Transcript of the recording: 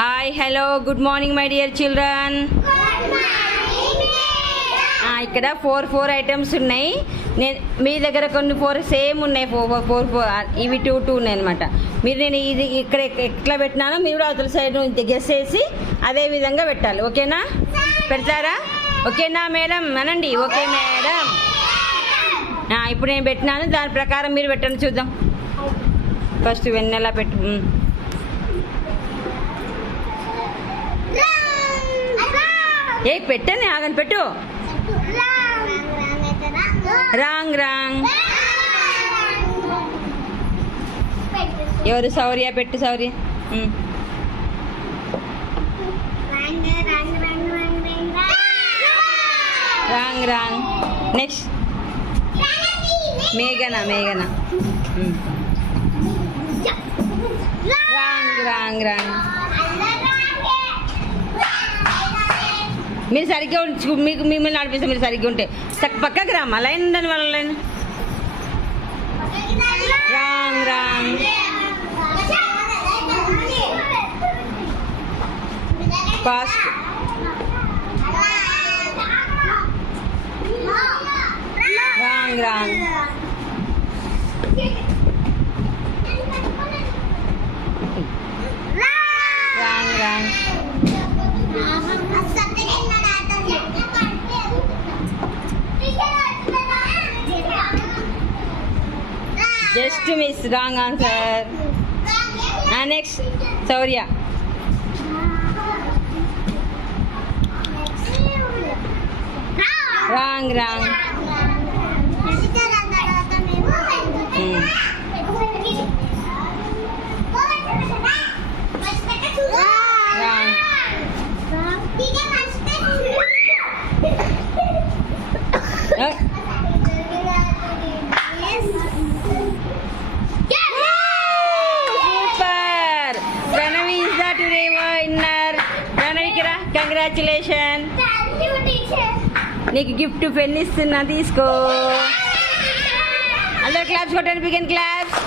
Hi hello good morning my dear children. ఇక్కడ four items ఉన్నాయి. నేను మీ దగ్గర కొన్ని ఫోర్ సేమ్ ఉన్నాయి. ఫోర్ ఇవి టూ ఉన్నాయి అనమాట. మీరు నేను ఇది ఇక్కడ ఎట్లా పెట్టినానో మీరు కూడా అవతల సైడ్ నుంచి గెస్ చేసి అదే విధంగా పెట్టాలి. ఓకేనా? పెడతారా? ఓకేనా మేడం అనండి. Okay madam. ఇప్పుడు నేను పెట్టినాను, దాని ప్రకారం మీరు పెట్టండి చూద్దాం. ఫస్ట్ వెన్నెలా పెట్టు. పెట్టని ఆగని పెట్టు. Wrong wrong. ఎవరు? సౌర్య పెట్టు. సౌర్య. Wrong wrong. నెక్స్ట్ మేఘనా. Wrong wrong wrong. మీరు సరిగ్గా మీకు మిమ్మల్ని నడిపిస్తే మీరు సరిగ్గా ఉంటే పక్కకి రామా. లైన్ ఉందని వాళ్ళ line. Wrong wrong. Fast. Wrong wrong. Wrong wrong. Just miss. Wrong answer. Next Sourya. Wrong wrong. Super. Pranavi is the today winner. ప్రణవికి రా. కంగ్రాచులేషన్. నీకు గిఫ్ట్ పెన్ ఇస్తున్నా, తీసుకో. అందరూ క్లాప్స్ కొట్టండి. Begin claps.